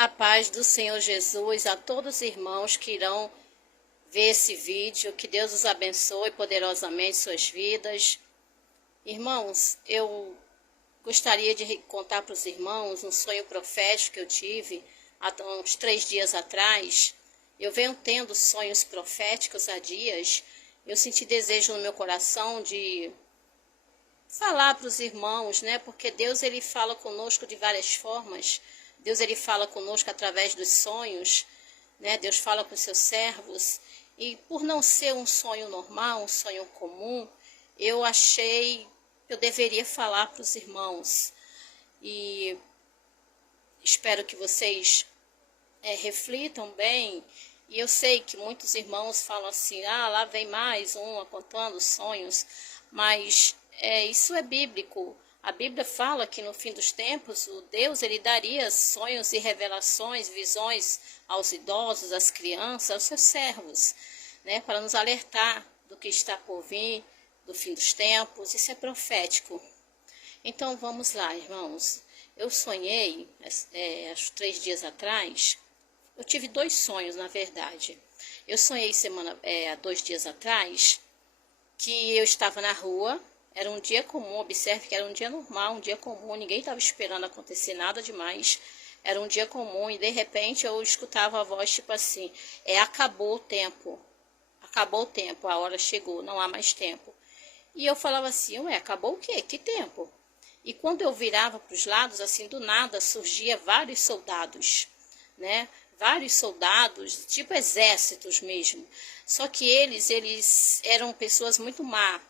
A paz do Senhor Jesus a todos os irmãos que irão ver esse vídeo. Que Deus os abençoe poderosamente suas vidas. Irmãos, eu gostaria de contar para os irmãos um sonho profético que eu tive há uns 3 dias atrás. Eu venho tendo sonhos proféticos há dias. Eu senti desejo no meu coração de falar para os irmãos, né? Porque Deus, ele fala conosco de várias formas. Deus, ele fala conosco através dos sonhos, né? Deus fala com os seus servos. E por não ser um sonho normal, um sonho comum, eu achei que eu deveria falar para os irmãos. E espero que vocês reflitam bem. E eu sei que muitos irmãos falam assim, lá vem mais um contando sonhos, mas isso é bíblico. A Bíblia fala que no fim dos tempos, o Deus, ele daria sonhos e revelações, visões aos idosos, às crianças, aos seus servos, né, para nos alertar do que está por vir, do fim dos tempos. Isso é profético. Então vamos lá, irmãos. Eu sonhei, há 3 dias atrás, eu tive 2 sonhos, na verdade. Eu sonhei há 2 dias atrás, que eu estava na rua. Era um dia comum, observe que era um dia normal, um dia comum, ninguém estava esperando acontecer nada demais. Era um dia comum e de repente eu escutava a voz tipo assim, acabou o tempo, a hora chegou, não há mais tempo. E eu falava assim, acabou o quê? Que tempo? E quando eu virava para os lados, assim, do nada, surgia vários soldados, né? Vários soldados, tipo exércitos mesmo. Só que eles eram pessoas muito má,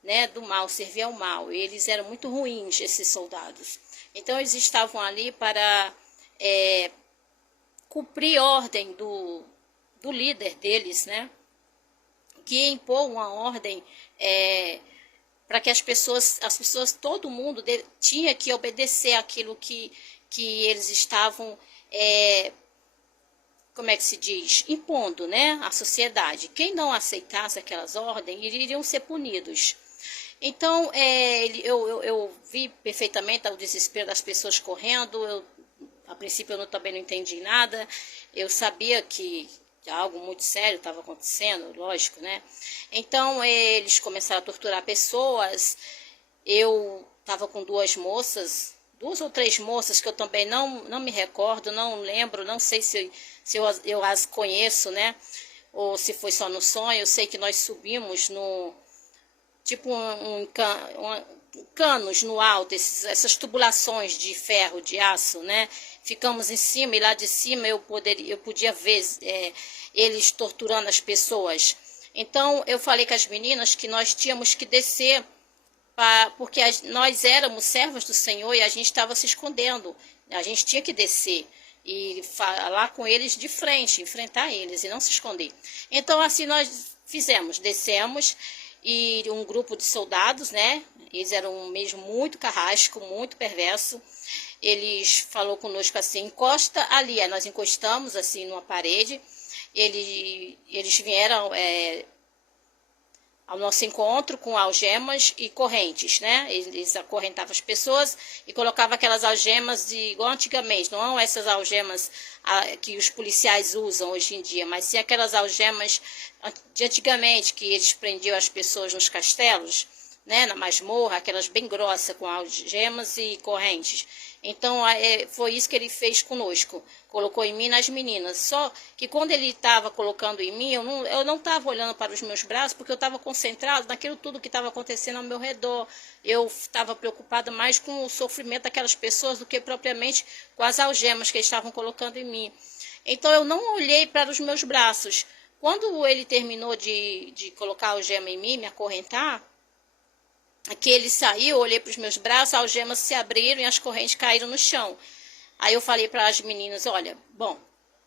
né, do mal, serviam ao mal. Eles eram muito ruins, esses soldados. Então eles estavam ali para cumprir ordem do líder deles, né, que impôs uma ordem para que as pessoas, todo mundo tinha que obedecer aquilo que eles estavam, como é que se diz, impondo, né, à sociedade. Quem não aceitasse aquelas ordens iriam ser punidos. Então, eu vi perfeitamente o desespero das pessoas correndo. A princípio, eu também não entendi nada. Eu sabia que algo muito sério estava acontecendo, lógico, né? Então, eles começaram a torturar pessoas. Eu estava com 2 ou 3 moças, que eu também não me recordo, não lembro, não sei se eu as conheço, né? Ou se foi só no sonho. Eu sei que nós subimos tipo canos no alto, essas tubulações de ferro, de aço, né? Ficamos em cima e lá de cima eu podia ver eles torturando as pessoas. Então eu falei com as meninas que nós tínhamos que descer, porque nós éramos servos do Senhor e a gente estava se escondendo. A gente tinha que descer e falar com eles de frente, enfrentar eles e não se esconder. Então assim nós fizemos, descemos. E um grupo de soldados, né? Eles eram mesmo muito carrasco, muito perverso. Eles falou conosco assim, encosta ali. Aí nós encostamos assim numa parede. Eles vieram ao nosso encontro com algemas e correntes, né? Eles acorrentavam as pessoas e colocavam aquelas algemas igual antigamente, não essas algemas que os policiais usam hoje em dia, mas sim aquelas algemas de antigamente, que eles prendiam as pessoas nos castelos, né? Na masmorra, aquelas bem grossas com algemas e correntes. Então foi isso que ele fez conosco, colocou em mim e nas meninas. Só que quando ele estava colocando em mim, eu não estava olhando para os meus braços, porque eu estava concentrado naquilo tudo que estava acontecendo ao meu redor. Eu estava preocupada mais com o sofrimento daquelas pessoas do que propriamente com as algemas que eles estavam colocando em mim. Então eu não olhei para os meus braços. Quando ele terminou de colocar a algema em mim, me acorrentar, que ele saiu, eu olhei para os meus braços, as algemas se abriram e as correntes caíram no chão. Aí eu falei para as meninas, olha, bom,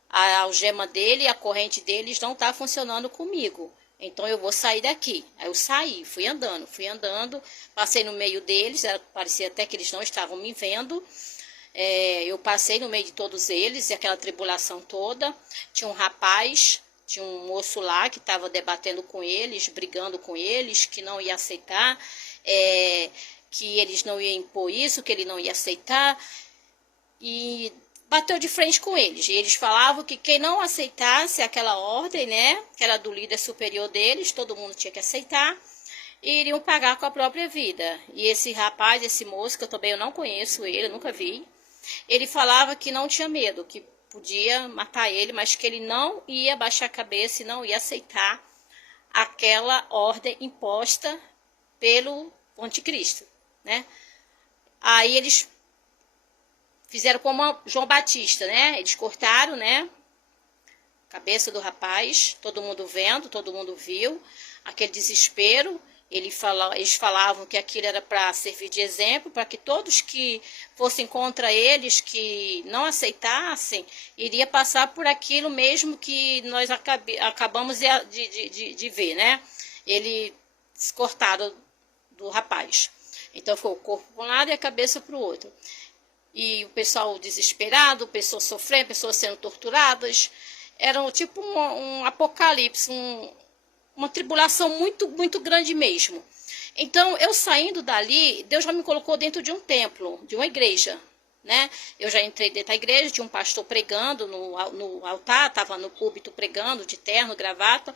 a algema dele e a corrente deles não está funcionando comigo, então eu vou sair daqui. Aí eu saí, fui andando, passei no meio deles, parecia até que eles não estavam me vendo. Eu passei no meio de todos eles, e aquela tribulação toda. Tinha um rapaz, tinha um moço lá que estava debatendo com eles, brigando com eles, que não ia aceitar, que eles não iam impor isso, que ele não ia aceitar. E bateu de frente com eles. E eles falavam que quem não aceitasse aquela ordem, né, que era do líder superior deles, todo mundo tinha que aceitar, e iriam pagar com a própria vida. E esse rapaz, esse moço, que eu não conheço ele, eu nunca vi, ele falava que não tinha medo, que podia matar ele, mas que ele não ia baixar a cabeça e não ia aceitar aquela ordem imposta pelo anticristo, né? Aí eles fizeram como João Batista, né? Eles cortaram, né, a cabeça do rapaz, todo mundo vendo, todo mundo viu, aquele desespero. Eles falavam que aquilo era para servir de exemplo, para que todos que fossem contra eles, que não aceitassem, iria passar por aquilo mesmo que nós acabamos de ver, né? Eles cortaram do rapaz. Então ficou o corpo para um lado e a cabeça para o outro. E o pessoal desesperado, pessoas sofrendo, pessoas sendo torturadas. Era tipo um apocalipse, uma tribulação muito, muito grande mesmo. Então, eu saindo dali, Deus já me colocou dentro de um templo, de uma igreja, né? Eu já entrei dentro da igreja, tinha um pastor pregando no altar, estava no púlpito pregando, de terno, gravata.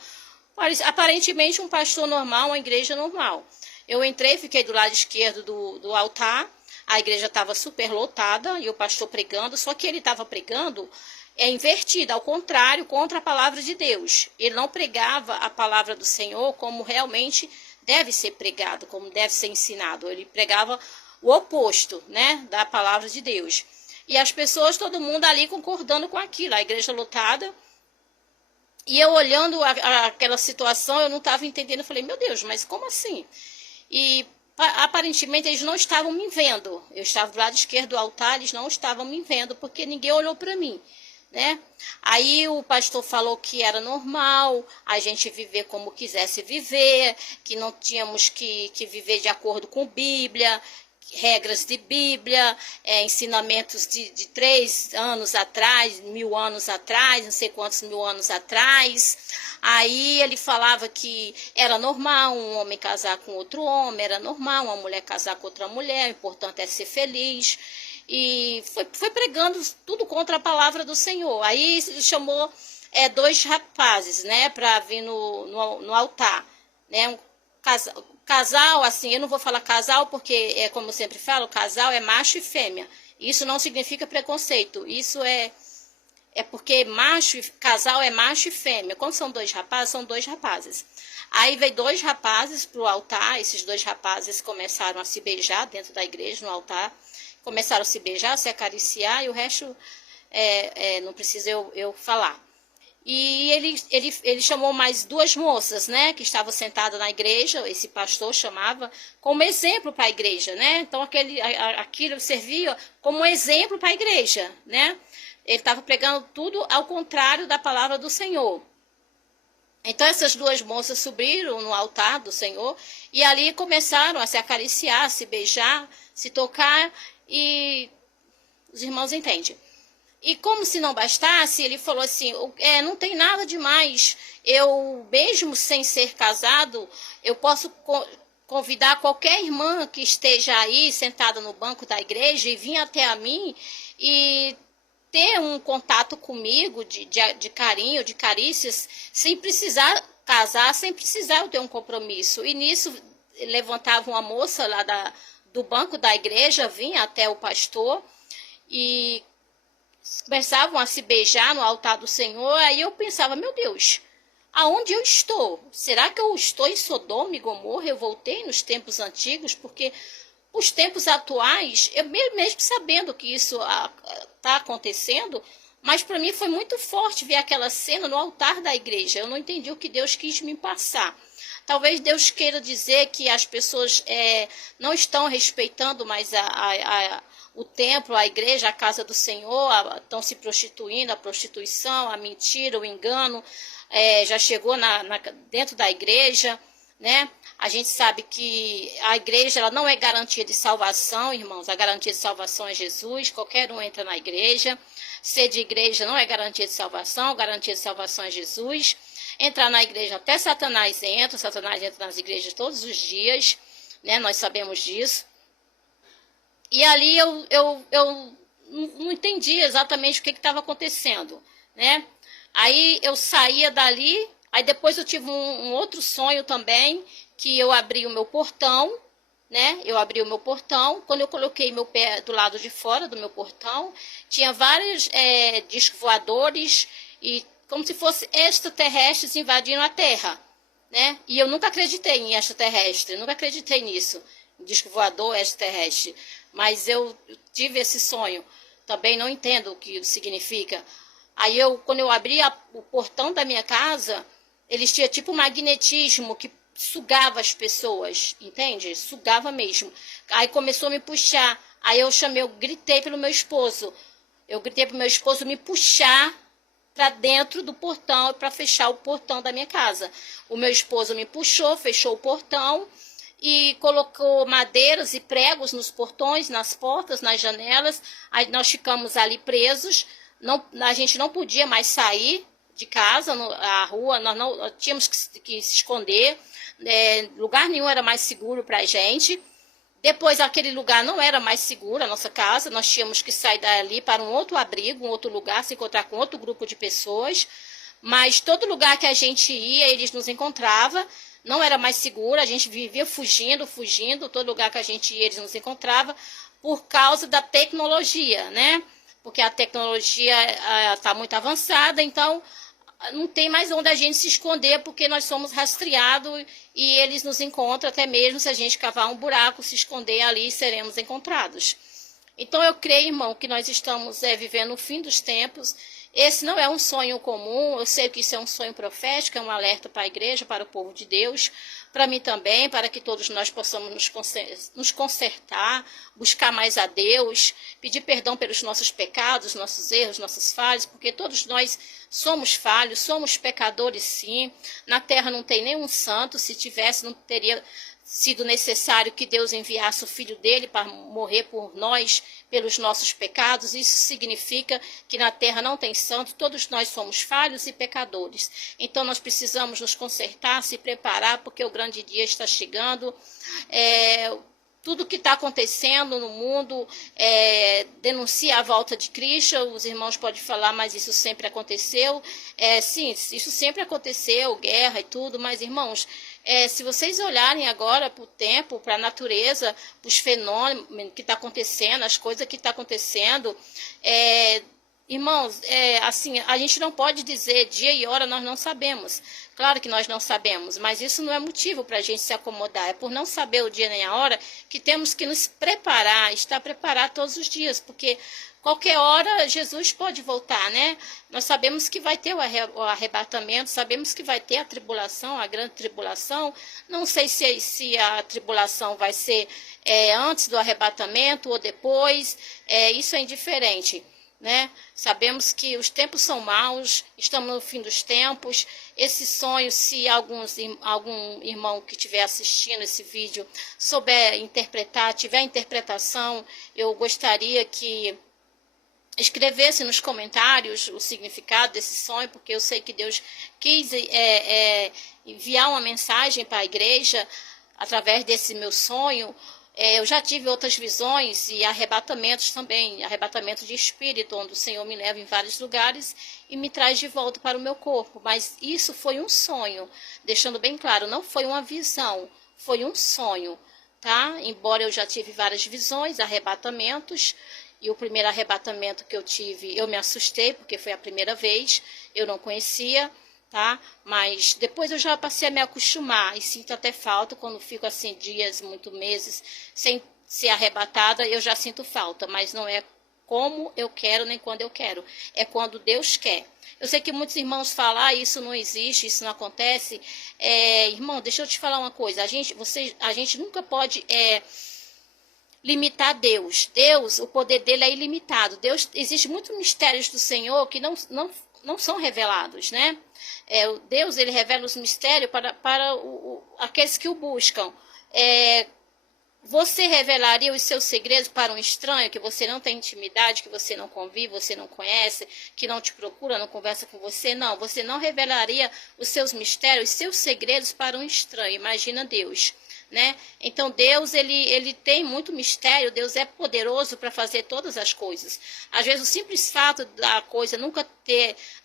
Aparentemente um pastor normal, uma igreja normal. Eu entrei, fiquei do lado esquerdo do altar, a igreja estava super lotada e o pastor pregando, só que ele estava pregando invertido, ao contrário, contra a palavra de Deus. Ele não pregava a palavra do Senhor como realmente deve ser pregado, como deve ser ensinado. Ele pregava o oposto, né, da palavra de Deus. E as pessoas, todo mundo ali concordando com aquilo, a igreja lotada. E eu olhando aquela situação, eu não estava entendendo, eu falei, meu Deus, mas como assim? E aparentemente eles não estavam me vendo. Eu estava do lado esquerdo do altar, eles não estavam me vendo, porque ninguém olhou para mim, né? Aí o pastor falou que era normal a gente viver como quisesse viver, que não tínhamos que viver de acordo com Bíblia, regras de Bíblia, ensinamentos de 3 anos atrás, 1000 anos atrás, não sei quantos 1000 anos atrás. Aí ele falava que era normal um homem casar com outro homem, era normal uma mulher casar com outra mulher, o importante é ser feliz. E foi pregando tudo contra a palavra do Senhor. Aí ele chamou 2 rapazes, né, para vir no altar, né, um casal, assim, eu não vou falar casal porque, como eu sempre falo, casal é macho e fêmea. Isso não significa preconceito, isso é porque casal é macho e fêmea. Quando são 2 rapazes, são 2 rapazes. Aí veio 2 rapazes para o altar, esses 2 rapazes começaram a se beijar dentro da igreja, no altar. Começaram a se beijar, se acariciar, e o resto não precisa eu falar. E ele chamou mais 2 moças, né, que estavam sentadas na igreja, esse pastor chamava como exemplo para a igreja, né? Então aquilo servia como exemplo para a igreja, né? Ele estava pregando tudo ao contrário da palavra do Senhor. Então essas 2 moças subiram no altar do Senhor e ali começaram a se acariciar, se beijar, se tocar, e os irmãos entendem. E como se não bastasse, ele falou assim, não tem nada demais, eu mesmo sem ser casado, eu posso convidar qualquer irmã que esteja aí sentada no banco da igreja e vir até a mim e ter um contato comigo de carinho, de carícias, sem precisar casar, sem precisar eu ter um compromisso. E nisso levantava uma moça lá do banco da igreja, vinha até o pastor e começavam a se beijar no altar do Senhor. Aí eu pensava, meu Deus, aonde eu estou? Será que eu estou em Sodoma e Gomorra? Eu voltei nos tempos antigos, porque os tempos atuais, eu mesmo sabendo que isso está acontecendo, mas para mim foi muito forte ver aquela cena no altar da igreja. Eu não entendi o que Deus quis me passar. Talvez Deus queira dizer que as pessoas não estão respeitando mais o templo, a igreja, a casa do Senhor, estão se prostituindo, a prostituição, a mentira, o engano, já chegou dentro da igreja, né? A gente sabe que a igreja ela não é garantia de salvação, irmãos. A garantia de salvação é Jesus. Qualquer um entra na igreja. Ser de igreja não é garantia de salvação. A garantia de salvação é Jesus. Entrar na igreja até Satanás entra. Satanás entra nas igrejas todos os dias, né? Nós sabemos disso. E ali eu não entendia exatamente o que estava acontecendo, né? Aí eu saía dali, aí depois eu tive um outro sonho também, que eu abri o meu portão, né? Eu abri o meu portão, quando eu coloquei meu pé do lado de fora do meu portão, tinha vários discos voadores e como se fossem extraterrestres invadindo a Terra, né? E eu nunca acreditei em extraterrestre, nunca acreditei nisso, em disco voador extraterrestre, mas eu tive esse sonho, também não entendo o que significa. Aí quando eu abri o portão da minha casa, eles tinham tipo um magnetismo que sugava as pessoas, entende? Sugava mesmo. Aí começou a me puxar. Aí eu gritei pelo meu esposo. Eu gritei pro meu esposo me puxar para dentro do portão para fechar o portão da minha casa. O meu esposo me puxou, fechou o portão e colocou madeiras e pregos nos portões, nas portas, nas janelas. Aí nós ficamos ali presos. Não, a gente não podia mais sair de casa, a rua, nós tínhamos que se esconder, lugar nenhum era mais seguro para a gente. Depois aquele lugar não era mais seguro, a nossa casa, nós tínhamos que sair dali para um outro abrigo, um outro lugar, se encontrar com outro grupo de pessoas. Mas todo lugar que a gente ia, eles nos encontravam, não era mais seguro, a gente vivia fugindo, todo lugar que a gente ia, eles nos encontravam, por causa da tecnologia, né? Porque a tecnologia está muito avançada, então não tem mais onde a gente se esconder, porque nós somos rastreados e eles nos encontram, até mesmo se a gente cavar um buraco, se esconder ali, seremos encontrados. Então eu creio, irmão, que nós estamos vivendo o fim dos tempos. Esse não é um sonho comum, eu sei que isso é um sonho profético, é um alerta para a igreja, para o povo de Deus, para mim também, para que todos nós possamos nos consertar, buscar mais a Deus, pedir perdão pelos nossos pecados, nossos erros, nossas falhas, porque todos nós somos falhos, somos pecadores sim. Na terra não tem nenhum santo, se tivesse não teria sido necessário que Deus enviasse o Filho dele para morrer por nós, pelos nossos pecados. Isso significa que na terra não tem santo, todos nós somos falhos e pecadores. Então nós precisamos nos consertar, se preparar, porque o grande dia está chegando. Tudo que está acontecendo no mundo denuncia a volta de Cristo. Os irmãos podem falar, mas isso sempre aconteceu. Sim, isso sempre aconteceu, guerra e tudo, mas irmãos, se vocês olharem agora para o tempo, para a natureza, para os fenômenos que estão acontecendo, as coisas que estão acontecendo, irmãos, assim, a gente não pode dizer dia e hora, nós não sabemos. Claro que nós não sabemos, mas isso não é motivo para a gente se acomodar. É por não saber o dia nem a hora que temos que nos preparar, estar preparado todos os dias, porque qualquer hora Jesus pode voltar, né? Nós sabemos que vai ter o arrebatamento, sabemos que vai ter a tribulação, a grande tribulação. Não sei se a tribulação vai ser antes do arrebatamento ou depois, isso é indiferente, né? Sabemos que os tempos são maus, estamos no fim dos tempos. Esse sonho, se algum irmão que estiver assistindo esse vídeo souber interpretar, tiver interpretação, eu gostaria que escrevesse nos comentários o significado desse sonho, porque eu sei que Deus quis enviar uma mensagem para a igreja através desse meu sonho. Eu já tive outras visões e arrebatamentos também, arrebatamento de espírito, onde o Senhor me leva em vários lugares e me traz de volta para o meu corpo. Mas isso foi um sonho, deixando bem claro, não foi uma visão, foi um sonho, tá? Embora eu já tive várias visões, arrebatamentos, e o primeiro arrebatamento que eu tive, eu me assustei, porque foi a primeira vez, eu não conhecia, tá? Mas depois eu já passei a me acostumar e sinto até falta quando fico assim dias, muitos meses sem ser arrebatada, eu já sinto falta, mas não é como eu quero nem quando eu quero, é quando Deus quer. Eu sei que muitos irmãos falam, isso não existe, isso não acontece. Irmão, deixa eu te falar uma coisa, a gente nunca pode limitar Deus. Deus, o poder dele é ilimitado. Existe muitos mistérios do Senhor que não são revelados, né? Deus, ele revela os mistérios para aqueles que o buscam. Você revelaria os seus segredos para um estranho que você não tem intimidade, que você não convive, você não conhece, que não te procura, não conversa com você? Não, você não revelaria os seus mistérios, os seus segredos para um estranho. Imagina Deus, né? Então Deus, ele tem muito mistério, Deus é poderoso para fazer todas as coisas. Às vezes o simples fato da coisa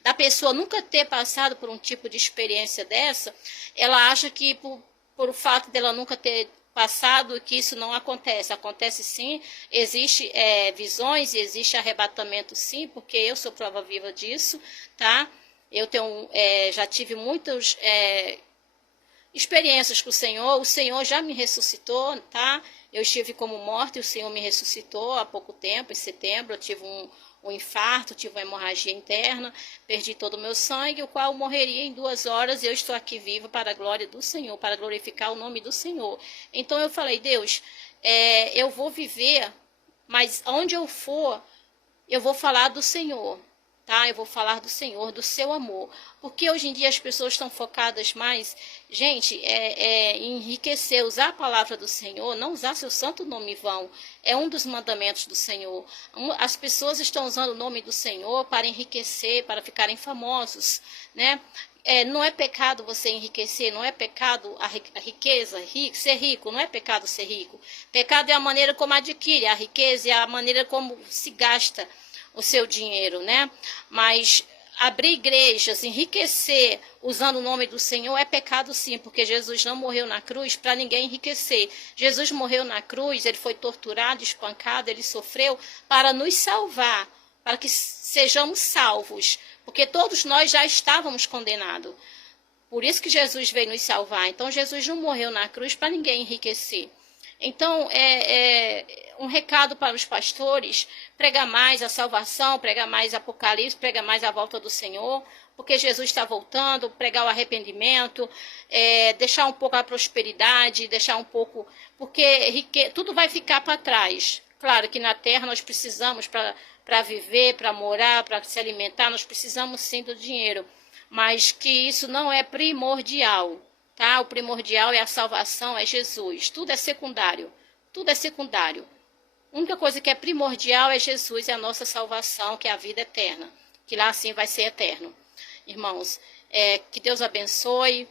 da pessoa nunca ter passado por um tipo de experiência dessa, ela acha que por o fato dela nunca ter passado, que isso não acontece. Acontece sim, existe visões e existe arrebatamento sim, porque eu sou prova viva disso, tá? Eu já tive muitas experiências com o Senhor já me ressuscitou, tá? Eu estive como morta e o Senhor me ressuscitou há pouco tempo, em setembro, eu tive um infarto, tive uma hemorragia interna, perdi todo o meu sangue, o qual morreria em 2 horas, e eu estou aqui viva para a glória do Senhor, para glorificar o nome do Senhor. Então eu falei, Deus, eu vou viver, mas onde eu for, eu vou falar do Senhor, tá? Eu vou falar do Senhor, do seu amor. Porque hoje em dia as pessoas estão focadas mais, gente, em enriquecer, usar a palavra do Senhor, não usar seu santo nome em vão. É um dos mandamentos do Senhor. As pessoas estão usando o nome do Senhor para enriquecer, para ficarem famosos, né? Não é pecado você enriquecer, não é pecado a riqueza, ser rico, não é pecado ser rico. Pecado é a maneira como adquire a riqueza, é a maneira como se gasta o seu dinheiro, né? Mas abrir igrejas, enriquecer usando o nome do Senhor é pecado sim, porque Jesus não morreu na cruz para ninguém enriquecer. Jesus morreu na cruz, ele foi torturado, espancado, ele sofreu para nos salvar, para que sejamos salvos, porque todos nós já estávamos condenados. Por isso que Jesus veio nos salvar. Então Jesus não morreu na cruz para ninguém enriquecer. Então, um recado para os pastores, prega mais a salvação, prega mais Apocalipse, prega mais a volta do Senhor, porque Jesus está voltando, pregar o arrependimento, deixar um pouco a prosperidade, deixar um pouco, porque tudo vai ficar para trás. Claro que na terra nós precisamos, para viver, para morar, para se alimentar, nós precisamos sim do dinheiro, mas que isso não é primordial. Tá? O primordial é a salvação, é Jesus. Tudo é secundário. Tudo é secundário. A única coisa que é primordial é Jesus, é a nossa salvação, que é a vida eterna. Que lá sim vai ser eterno. Irmãos, que Deus abençoe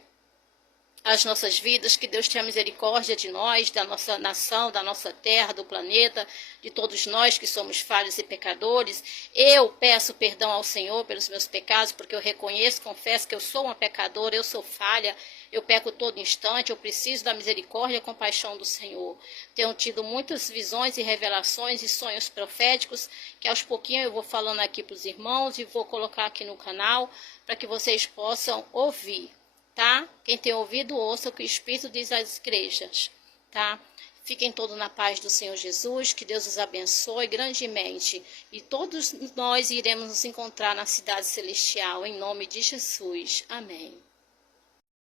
as nossas vidas, que Deus tenha misericórdia de nós, da nossa nação, da nossa terra, do planeta, de todos nós que somos falhos e pecadores. Eu peço perdão ao Senhor pelos meus pecados, porque eu reconheço, confesso que eu sou uma pecadora, eu sou falha, eu peco todo instante, eu preciso da misericórdia e compaixão do Senhor. Tenho tido muitas visões e revelações e sonhos proféticos, que aos pouquinhos eu vou falando aqui para os irmãos e vou colocar aqui no canal, para que vocês possam ouvir. Tá? Quem tem ouvido, ouça o que o Espírito diz às igrejas, tá? Fiquem todos na paz do Senhor Jesus, que Deus os abençoe grandemente. E todos nós iremos nos encontrar na cidade celestial, em nome de Jesus. Amém.